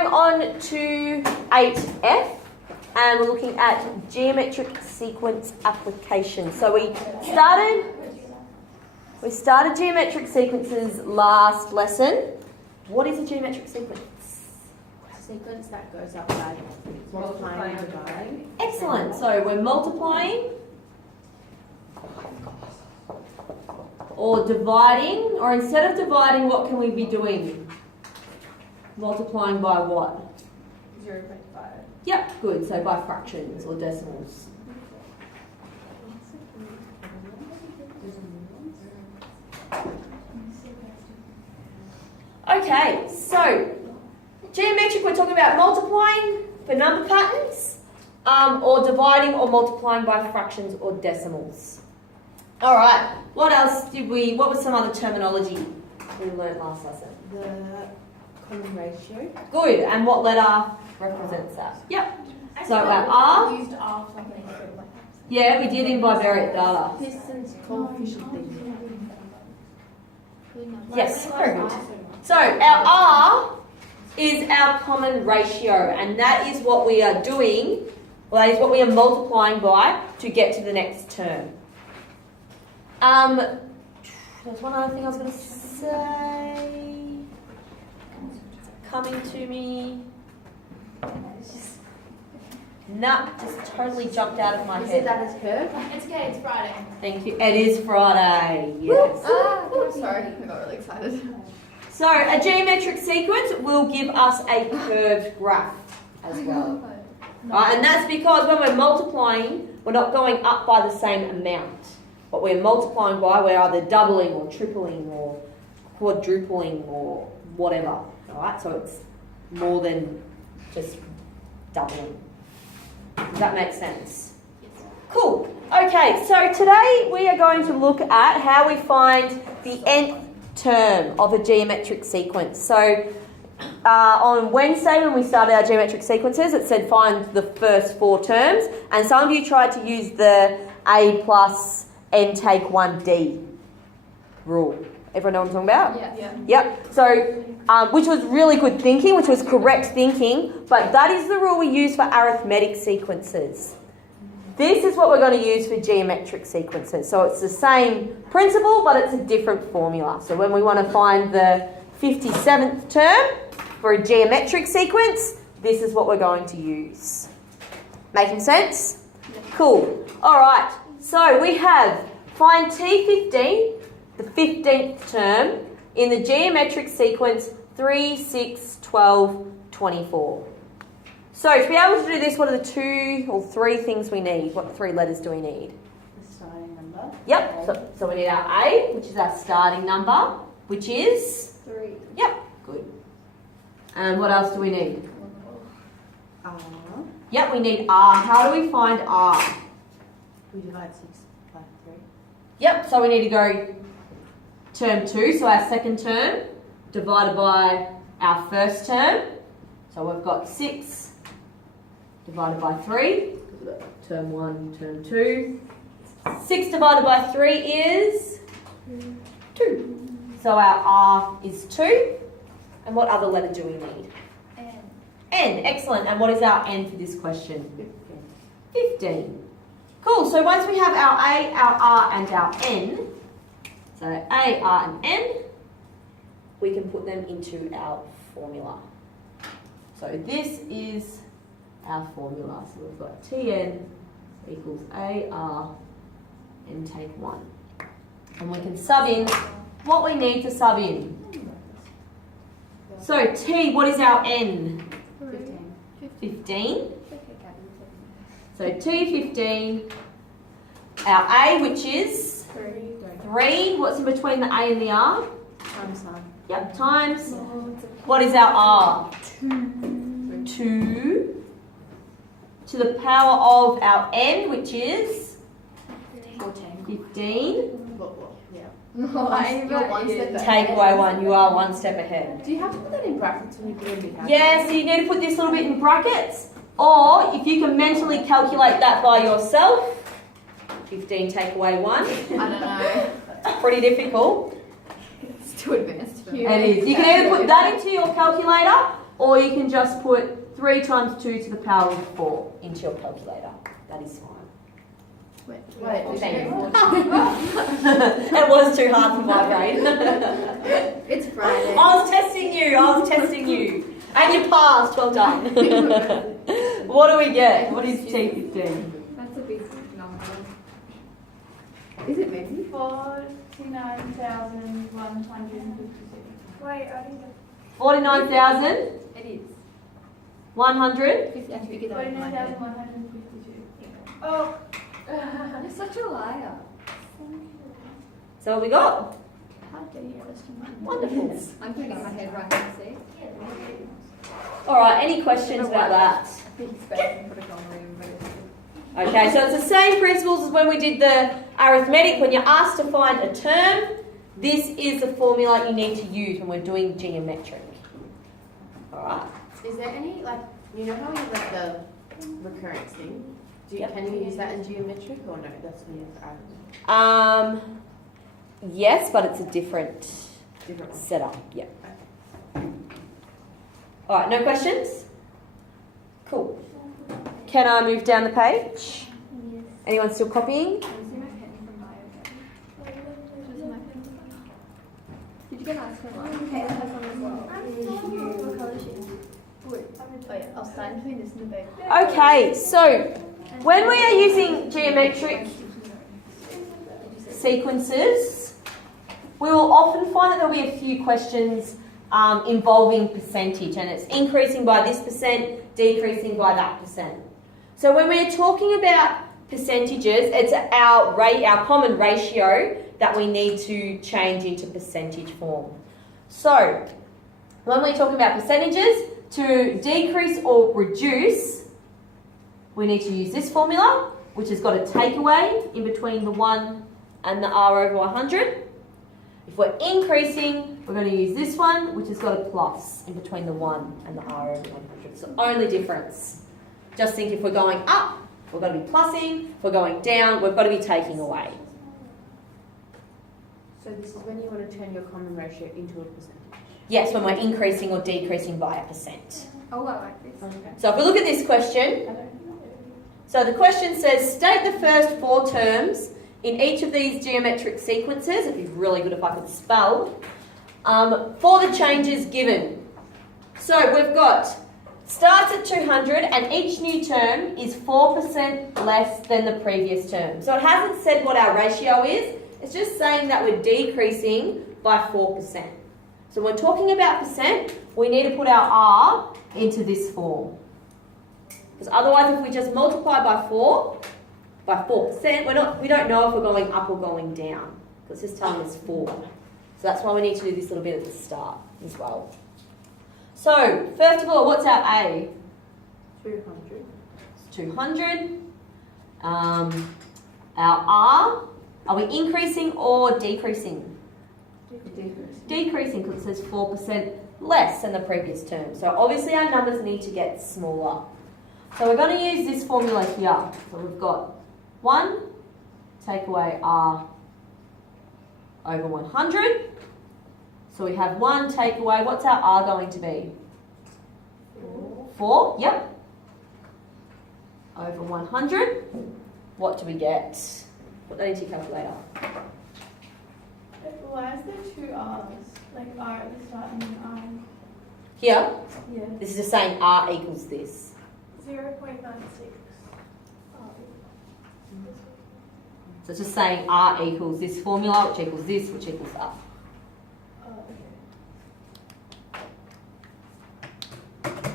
going on to 8F, and we're looking at geometric sequence application. So we started geometric sequences last lesson. What is a geometric sequence? A sequence that goes up by multiplying and dividing. Excellent. So we're multiplying or dividing, or instead of dividing, what can we be doing? Multiplying by what? 0.5. Yep, good. So by fractions or decimals. Okay, so geometric, we're talking about multiplying for number patterns, or dividing or multiplying by fractions or decimals. All right, what was some other terminology we learned last lesson? The common ratio. Good, and what letter represents that? Yep. So our R. Used R for something. Yeah, we did in bivariate data. Distance coefficient thing. Yes, very good. So our R is our common ratio, and that is what we are doing, well, that is what we are multiplying by to get to the next term. There's one other thing I was going to say. Coming to me. Nah, just totally jumped out of my Is it head. that as curve? It's okay, it's Friday. Thank you. It is Friday. Yes. I'm sorry, I got really excited. So a geometric sequence will give us a curved graph as well. Right, and that's because when we're multiplying, we're not going up by the same amount. What we're multiplying by, we're either doubling or tripling or quadrupling or whatever. Alright, so it's more than just doubling. Does that make sense? Cool. Okay, so today we are going to look at how we find the nth term of a geometric sequence. So on Wednesday when we started our geometric sequences, it said find the first 4 terms, and some of you tried to use the A plus n take 1d rule. Everyone know what I'm talking about? Yeah. Yep. So, which was really good thinking, which was correct thinking, but that is the rule we use for arithmetic sequences. This is what we're going to use for geometric sequences. So it's the same principle, but it's a different formula. So when we want to find the 57th term for a geometric sequence, this is what we're going to use. Making sense? Cool. All right. So we have find T15, the 15th term, in the geometric sequence 3, 6, 12, 24. So to be able to do this, what are the 2 or 3 things we need? What 3 letters do we need? The starting number. Yep, so we need our A, which is our starting number, which is? 3. Yep, good. And what else do we need? R. Yep, we need R. How do we find R? We divide 6 by 3. Yep, so we need to go term 2, so our second term, divided by our first term. So we've got 6 divided by 3, term 1, term 2. 6 divided by 3 is 2. So our R is 2. And what other letter do we need? N. N, excellent. And what is our N for this question? 15. Cool, so once we have our A, our R and our N, so A, R and N, we can put them into our formula. So this is our formula. So we've got Tn equals AR and take 1. And we can sub in what we need to sub in. So T, what is our N? 15. 15. So T15, our A, which is 3. What's in between the A and the R? Times sign. Yep, times. What is our R? 2 to the power of our N, which is 14. 15. Well, yeah. You're one step ahead. Take away 1, you are 1 step ahead. Do you have to put that in brackets when you put in big hand? Yeah, so you need to put this little bit in brackets, or if you can mentally calculate that by yourself, 15 take away 1. I don't know. Pretty difficult. It's too advanced for me. It is. You can either put that into your calculator, or you can just put 3 times 2 to the power of 4 into your calculator. That is fine. Wait, Thank you. It was too hard for my brain. It's Friday. I was testing you. And you passed, well done. What do we get? What is T15? That's a big number. Is it maybe? 49,156. Wait, I think 49,100? it is. 50, I figured that in my head. 49,152. Oh. You're such a liar. So what we got? How dare you question me? Wonderful. I'm putting it in my head right now, see? Alright, any questions about that? Big space and put a comma in, but it's Okay, so it's the same principles as when we did the arithmetic. When you're asked to find a term, this is the formula you need to use when we're doing geometric. Alright. Is there any, like, you know how we have like the recurrence thing? Yep. Can you use that in geometric or no? That's when you have arithmetic. Yes, but it's a different Different one. setup. Yep. Alright, no questions? Cool. Can I move down the page? Yes. Anyone still copying? Can you see my pen from bio? Did you get an ice cream one? Okay, that has one as well. What colour is she? Blue. Oh yeah, I'll stand between this and the baby. Okay, so when we are using geometric sequences, we will often find that there will be a few questions involving percentage, and it's increasing by this percent, decreasing by that percent. So when we're talking about percentages, it's our common ratio that we need to change into percentage form. So when we're talking about percentages, to decrease or reduce, we need to use this formula, which has got a takeaway in between the 1 and the r over 100. If we're increasing, we're going to use this one, which has got a plus in between the 1 and the r over 100. It's the only difference. Just think if we're going up, we're going to be plussing. If we're going down, we've got to be taking away. So this is when you want to turn your common ratio into a percentage. Yes, when we're increasing or decreasing by a percent. Oh, I like this. Okay. So if we look at this question, so the question says, state the first 4 terms in each of these geometric sequences. It'd be really good if I could spell. For the changes given. So we've got starts at 200 and each new term is 4% less than the previous term. So it hasn't said what our ratio is. It's just saying that we're decreasing by 4%. So when we're talking about percent, we need to put our R into this form. Because otherwise, if we just multiply by 4%, we don't know if we're going up or going down. Because it's just telling us 4. So that's why we need to do this little bit at the start as well. So, first of all, what's our A? 200. It's 200. Our R, are we increasing or decreasing? Decreasing, because it says 4% less than the previous term. So obviously our numbers need to get smaller. So we're going to use this formula here. So we've got 1, take away R over 100. So we have 1 take away, what's our R going to be? 4, yep. Over 100. What do we get? Put that into your calculator. Why is there 2 R's? Like R at the start and then R. Here, Yeah. this is just saying R equals this. 0.96. So it's just saying R equals this formula, which equals this, which equals that. Oh, okay.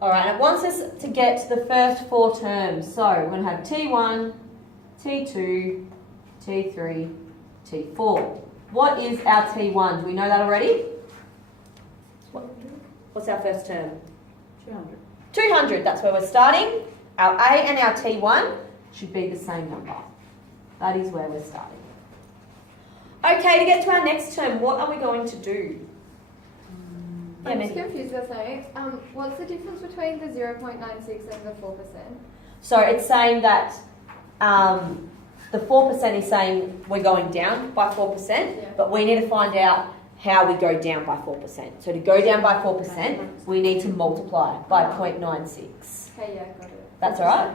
Alright, it wants us to get to the first 4 terms. So we're going to have T1, T2, T3, T4. What is our T1? Do we know that already? What's our first term? 200. 200, that's where we're starting. Our A and our T1 should be the same number. That is where we're starting. Okay, to get to our next term, what are we going to do? I'm Yeah, just Maggie. confused with something. What's the difference between the 0.96 and the 4%? So it's saying that the 4% is saying we're going down by 4%, Yeah. but we need to find out how we go down by 4%. So to go down by 4%, we need to multiply by 0.96. Okay, yeah, got it. That's all right?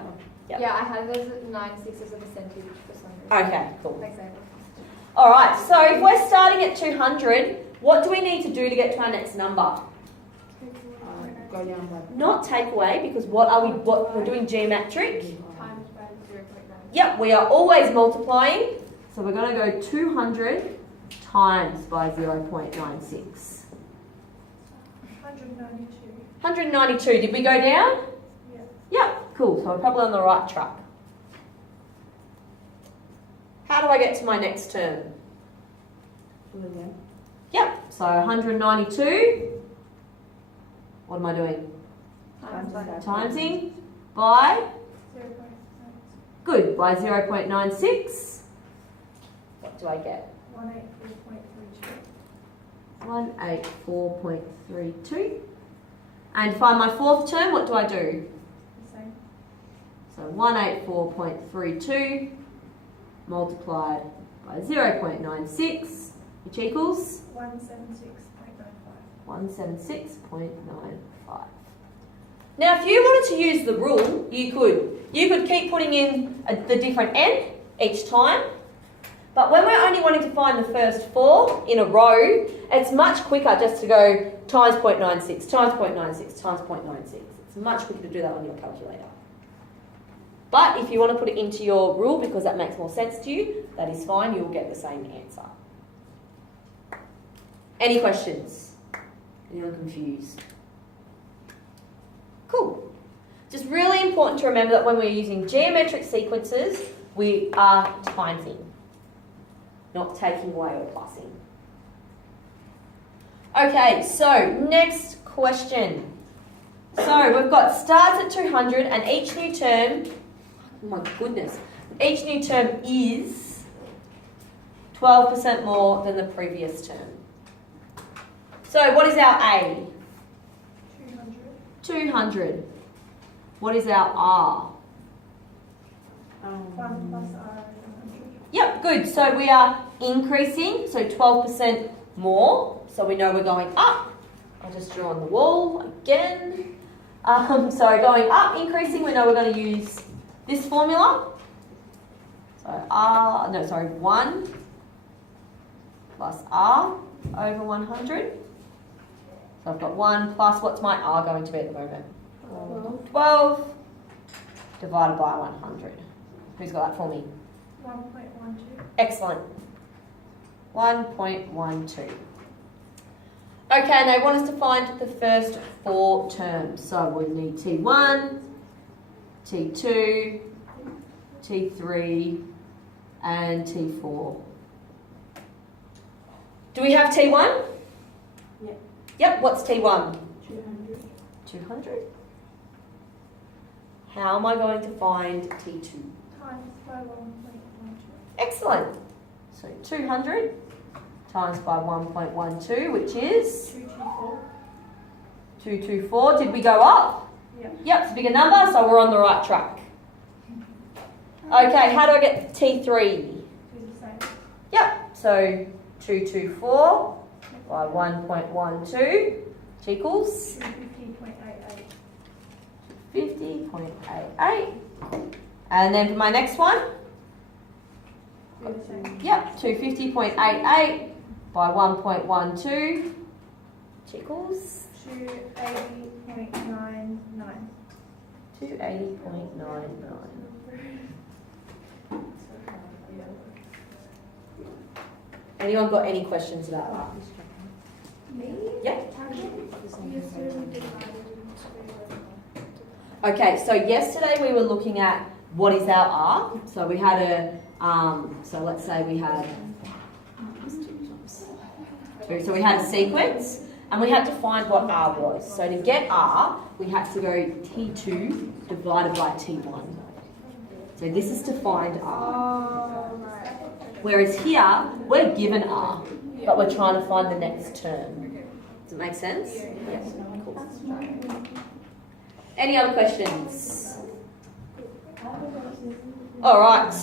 Yep. Yeah, I have those 96 as a percentage for some reason. Okay, cool. Like so. All right, so if we're starting at 200, what do we need to do to get to our next number? Go down by. Not take away, because what we're doing geometric. Times by 0.9. Yep, we are always multiplying. So we're going to go 200 times by 0.96. 192. 192, did we go down? Yeah. Yep, cool, so we're probably on the right track. How do I get to my next term? Yep, so 192. What am I doing? Timesing by, 0.9. good, by 0.96. What do I get? 184.32. 184.32. And find my fourth term, what do I do? The same. So 184.32 multiplied by 0.96, which equals 176.95. 176.95. Now, if you wanted to use the rule, you could. You could keep putting in the different n each time. But when we're only wanting to find the first 4 in a row, it's much quicker just to go times 0.96, times 0.96, times 0.96. It's much quicker to do that on your calculator. But if you want to put it into your rule because that makes more sense to you, that is fine, you'll get the same answer. Any questions? Anyone confused? Cool. Just really important to remember that when we're using geometric sequences, we are timesing, not taking away or plussing. Okay, so next question. So we've got starts at 200 and each new term, oh my goodness, each new term is 12% more than the previous term. So what is our A? 200. 200. What is our R? 1 plus R is 100. Yep, good. So we are increasing, so 12% more. So we know we're going up. I'll just draw on the wall again. So going up, increasing, we know we're going to use this formula. So 1 plus R over 100. So I've got 1 plus, what's my R going to be at the moment? 12 divided by 100. Who's got that for me? 1.12. Excellent. 1.12. Okay, and they want us to find the first 4 terms. So we need T1, T2, T3, and T4. Do we have T1? Yep. Yep, what's T1? 200. 200. How am I going to find T2? Times by 1.12. Excellent. So 200 times by 1.12, which is 224. 224. Did we go up? Yep. Yep, it's a bigger number, so we're on the right track. Okay, how do I get T3? Do the same. Yep, so 224 by 1.12, which equals 250.88. 50.88. And then for my next one, Do the same. yep, 250.88 by 1.12, which equals 280.99. 280.99. Anyone got any questions about that? Me? Yep. Yesterday we divided Okay, so yesterday we were looking at what is our R. So we had a, so let's say we had, so we had a sequence and we had to find what R was. So to get R, we had to go T2 divided by T1. So this is to find R. Oh, right. Whereas here, we're given R, but we're trying to find the next term. Does it make sense? Yes. Cool. Any other questions? All right.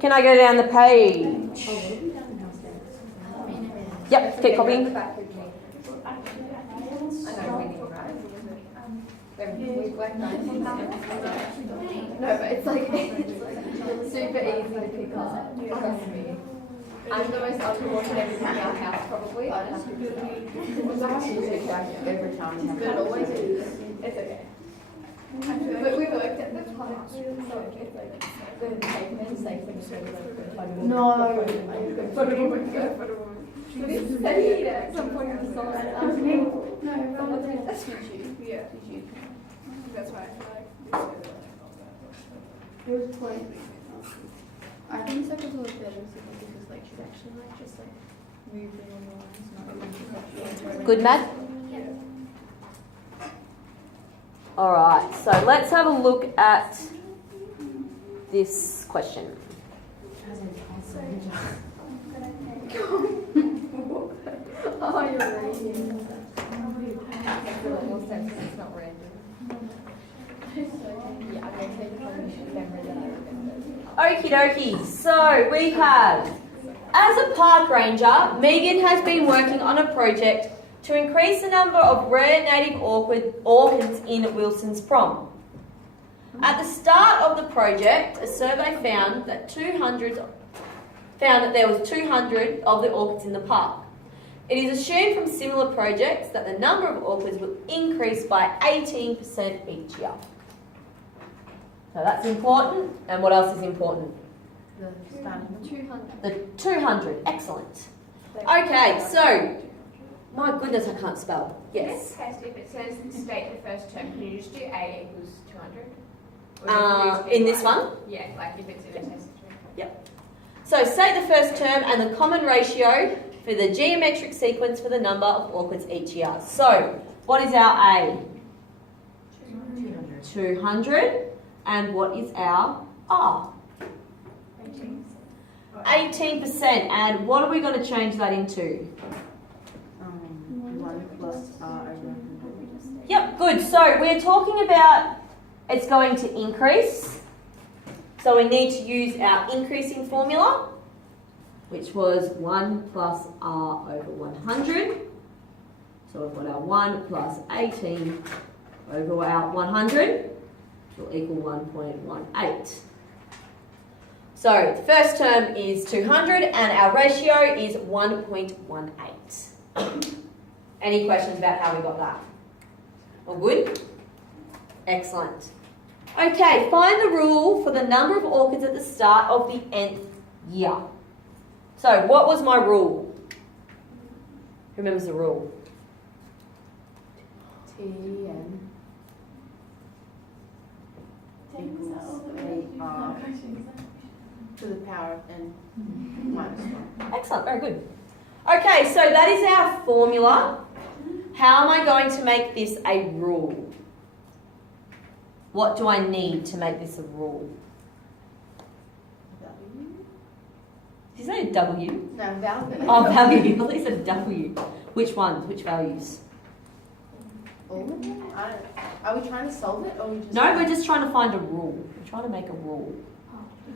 Can I go down the page? Yep, keep copying. I know reading, right? We've worked on it. No, but it's like super easy to pick up. Trust me. I'm the most uncoordinated in our house, probably. Every time we have But it always is. It's okay. But we worked at the time, so it's like the statement safe and sort of like No. This study at some point in the summer. No, That's YouTube. Yeah. That's why I feel like it was quite. I think Circle's a little better because like she's actually like just like moving on the lines, not a bunch of Good, Matt? All right, so let's have a look at this question. Oh, you're reading. I feel like more sense it's not random. Yeah, I'm going to take from memory that I remember. Okie dokie. So we have, as a park ranger, Megan has been working on a project to increase the number of rare native orchids in Wilson's Prom. At the start of the project, a survey found that there was 200 of the orchids in the park. It is assumed from similar projects that the number of orchids will increase by 18% each year. So that's important. And what else is important? The starting. 200. The 200. Excellent. Okay, so, my goodness, I can't spell. In Yes. this case, if it says state the first term, can you just do A equals 200? In this one? Yeah, like if it's in a test. So state the first term and the common ratio for the geometric sequence for the number of orchids each year. So, what is our A? 200. And what is our R? 18%. And what are we going to change that into? 1 plus R over 100. Yep, good. So we're talking about it's going to increase. So we need to use our increasing formula, which was 1 plus R over 100. So we've got our 1 plus 18 over our 100, which will equal 1.18. So the first term is 200 and our ratio is 1.18. Any questions about how we got that? All good? Excellent. Okay, find the rule for the number of orchids at the start of the nth year. So what was my rule? Who remembers the rule? Tn equals AR to the power of n minus 1. Excellent, very good. Okay, so that is our formula. How am I going to make this a rule? What do I need to make this a rule? Did you say a W? No, value. Oh, value. I thought you said a W. Which ones? Which values? All of them? Are we trying to solve it or we just... No, we're just trying to find a rule. We're trying to make a rule.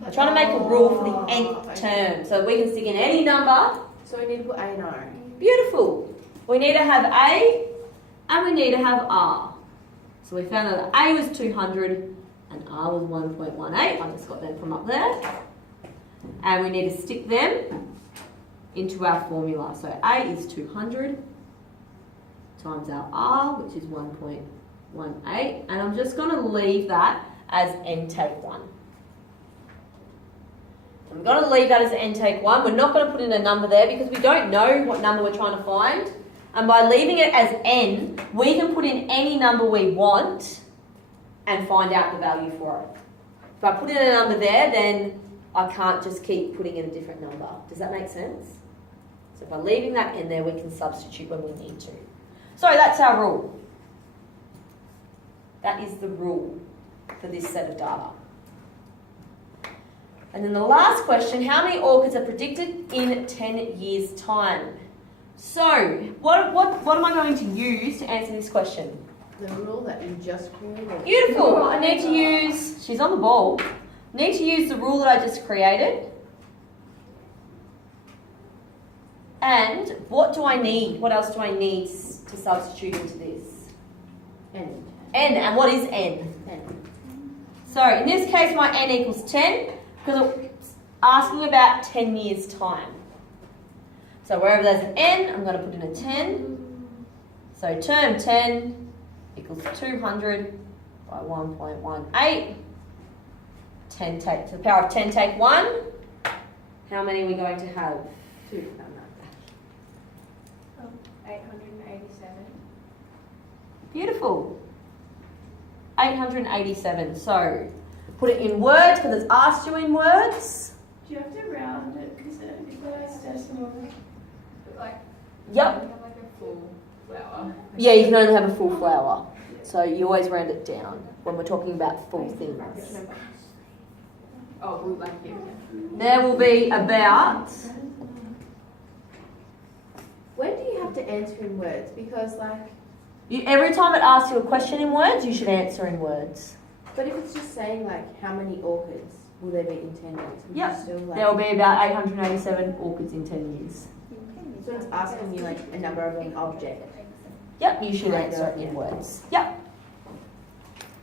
We're trying to make a rule for the nth term. So we can stick in any number. So we need to put A and R. Beautiful. We need to have A and we need to have R. So we found that A was 200 and R was 1.18. I just got them from up there. And we need to stick them into our formula. So A is 200 times our R, which is 1.18. And I'm just going to leave that as n take 1. I'm going to leave that as n take 1. We're not going to put in a number there because we don't know what number we're trying to find. And by leaving it as n, we can put in any number we want and find out the value for it. If I put in a number there, then I can't just keep putting in a different number. Does that make sense? So by leaving that in there, we can substitute when we need to. So that's our rule. That is the rule for this set of data. And then the last question, how many orchids are predicted in 10 years' time? So, what am I going to use to answer this question? The rule that you just created. Beautiful. I need to use, she's on the ball. Need to use the rule that I just created. And what do I need? What else do I need to substitute into this? N. N, and what is N? N. So in this case my N equals 10 because it's asking about 10 years time. So wherever there's an N, I'm going to put in a 10. So term 10 equals 200 by 1.18. 10 take, to the power of 10 take 1. How many are we going to have? 2. 887. Beautiful. 887. So put it in words because it's asked you in words. Do you have to round it? Because if I decimal. Like, Yep. we have like a full flower. Yeah, you can only have a full flower. So you always round it down when we're talking about full things. Oh, we like it. There will be about, When do you have to answer in words? Because every time it asks you a question in words, you should answer in words. but if it's just saying how many orchids will there be in 10 years? Would Yep. you still There will be about 887 orchids in 10 years. So it's asking you a number of an object. Yep, you should answer it in words. Yep.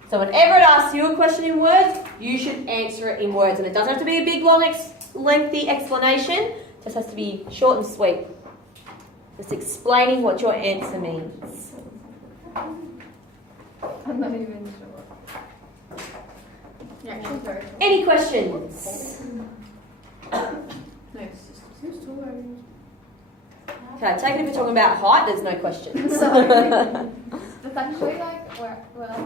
So whenever it asks you a question in words, you should answer it in words. And it doesn't have to be a big, long, lengthy explanation. It just has to be short and sweet. Just explaining what your answer means. I'm not even sure. Yeah, she's very tall. Any questions? No, it's just who's taller? Okay, take it if you're talking about height, there's no questions. It's actually like, we're